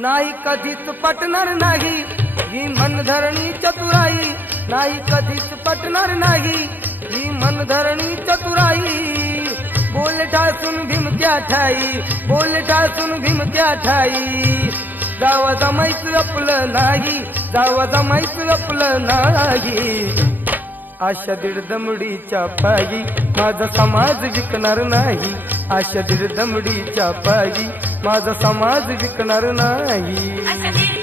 नाही कधीच पटणार नाही ही मनधरणी चतुराई, नाही कधीच पटणार नाही ही मनधरणी चतुराई। बोल ठासून भीम त्या ठाई, बोल ठासून भीम त्या ठाई, जावा जमायचं आपलं नाही, जावा जमायचं आपलं नाही। आशा दीड दमडीच्या पायी माझा समाज विकणार नाही, आशा दीड दमडीच्या पायी माझा समाज विकणार नाही।